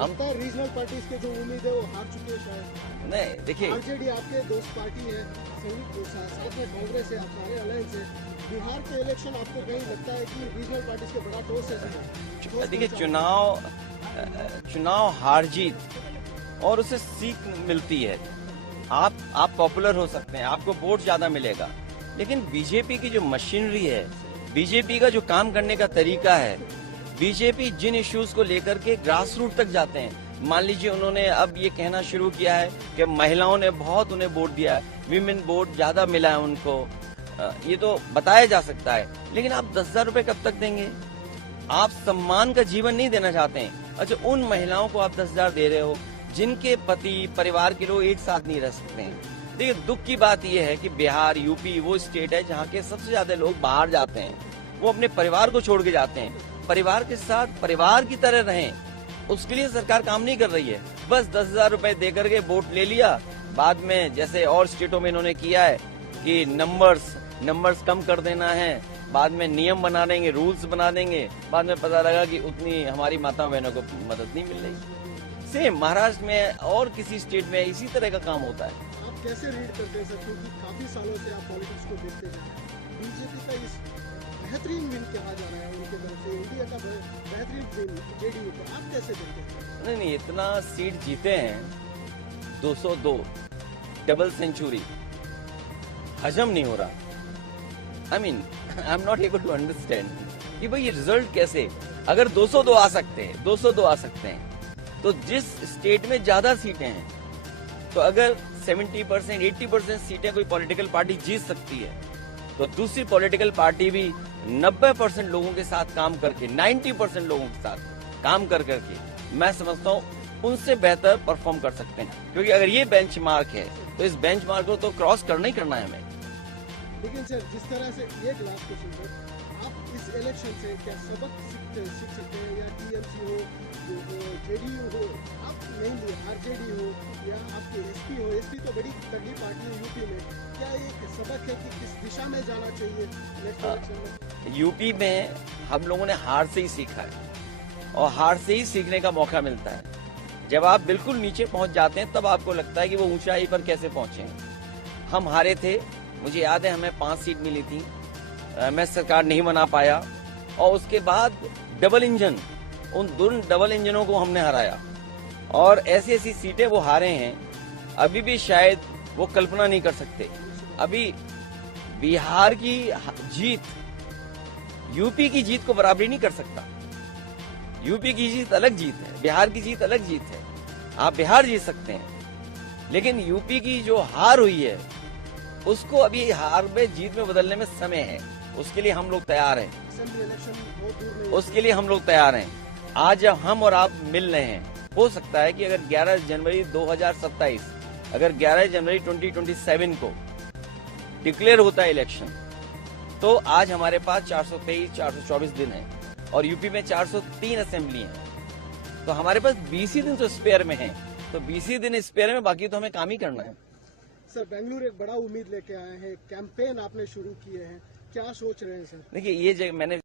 हम regional parties के जो उम्मीद है वो हार चुके हैं शायद। नहीं देखिए, आरजेडी आपके दोस्त पार्टी है, संयुक्त साथ में कांग्रेस है, आप सारे अलायंस है। बिहार के इलेक्शन आपको कहीं लगता है कि रीजनल पार्टीज के बड़ा टॉस है? देखिए चुनाव हार जीत और उसे सीख मिलती है। आप पॉपुलर हो सकते हैं, आपको वोट ज्यादा मिलेगा, लेकिन बीजेपी की जो मशीनरी है, बीजेपी का जो काम करने का तरीका है, बीजेपी जिन इश्यूज को लेकर के ग्रास रूट तक जाते हैं। मान लीजिए उन्होंने अब ये कहना शुरू किया है कि महिलाओं ने बहुत उन्हें वोट दिया है, विमेन वोट ज्यादा मिला है उनको, ये तो बताया जा सकता है, लेकिन आप 10,000 रुपए कब तक देंगे? आप सम्मान का जीवन नहीं देना चाहते हैं। अच्छा, उन महिलाओं को आप 10,000 दे रहे हो जिनके पति परिवार के लोग एक साथ नहीं रह सकते हैं। देखिए दुख की बात यह है कि बिहार यूपी वो स्टेट है जहाँ के सबसे ज्यादा लोग बाहर जाते हैं, वो अपने परिवार को छोड़ के जाते हैं। परिवार के साथ परिवार की तरह रहें, उसके लिए सरकार काम नहीं कर रही है। बस 10,000 रुपए दे करके वोट ले लिया, बाद में जैसे और स्टेटों में इन्होंने किया है कि नंबर्स कम कर देना है, बाद में नियम बना देंगे, रूल्स बना देंगे, बाद में पता लगा कि उतनी हमारी माता बहनों को मदद नहीं मिल रही। सेम महाराष्ट्र में और किसी स्टेट में इसी तरह का काम होता है। आप कैसे रीड करते हैं सर, क्योंकि काफी सालों से आप पॉलिटिक्स को देखते जा रहे हैं। बीजेपी का इस बेहतरीन विन कहा जा रहा है उनके तरफ से, इंडिया का बेहतरीन विन जेडीयू का, आप कैसे देखते हैं? नहीं, इतना सीट जीते हैं, 202 डबल सेंचुरी, हजम नहीं हो रहा। I am not able to understand कि भाई ये रिजल्ट कैसे, अगर 202 आ सकते हैं तो जिस स्टेट में ज्यादा सीटें हैं, तो अगर 70% 80% सीटें कोई पॉलिटिकल पार्टी जीत सकती है, तो दूसरी पॉलिटिकल पार्टी भी 90% लोगों के साथ काम करके, 90% लोगों के साथ काम कर करके, मैं समझता हूँ उनसे बेहतर परफॉर्म कर सकते हैं। क्योंकि अगर ये बेंचमार्क है तो इस बेंचमार्क को तो क्रॉस करना ही करना है हमें। लेकिन सर जिस तरह से ये लास्ट क्वेश्चन सर, आप इस इलेक्शन से क्या सबक सीख सकते हैं, या टीएमसी हो, जेडीयू हो, आप नहीं आरजेडी हो, या आपके एसपी तो बड़ी तगड़ी पार्टी है यूपी में, क्या एक सबक है कि किस दिशा में जाना चाहिए नेक्स्ट इलेक्शन में? यूपी में हम लोगों ने हार से ही सीखा है, और हार से ही सीखने का मौका मिलता है। जब आप बिल्कुल नीचे पहुंच जाते हैं तब आपको लगता है कि वो ऊंचाई पर कैसे पहुंचे। हम हारे थे, मुझे याद है हमें 5 सीट मिली थी, मैं सरकार नहीं बना पाया, और उसके बाद डबल इंजन, उन दोनों डबल इंजनों को हमने हराया, और ऐसी ऐसी सीटें वो हारे हैं अभी भी शायद वो कल्पना नहीं कर सकते। अभी बिहार की जीत यूपी की जीत को बराबरी नहीं कर सकता। यूपी की जीत अलग जीत है, बिहार की जीत अलग जीत है। आप बिहार जीत सकते हैं, लेकिन यूपी की जो हार हुई है उसको अभी हार में जीत में बदलने में समय है। उसके लिए हम लोग तैयार हैं, उसके लिए हम लोग तैयार हैं। आज जब हम और आप मिल रहे हैं, हो सकता है कि अगर 11 जनवरी 2027, अगर 11 जनवरी 2027 को डिक्लेयर होता है इलेक्शन, तो आज हमारे पास 423 424 दिन है, और यूपी में 403 असेंबली है, तो हमारे पास 20 ही दिन तो स्पेयर में है। तो 20 ही दिन स्पेयर में, बाकी तो हमें काम ही करना है। सर बेंगलुरु एक बड़ा उम्मीद लेके आए हैं, कैंपेन आपने शुरू किए हैं, क्या सोच रहे हैं सर? देखिए ये मैंने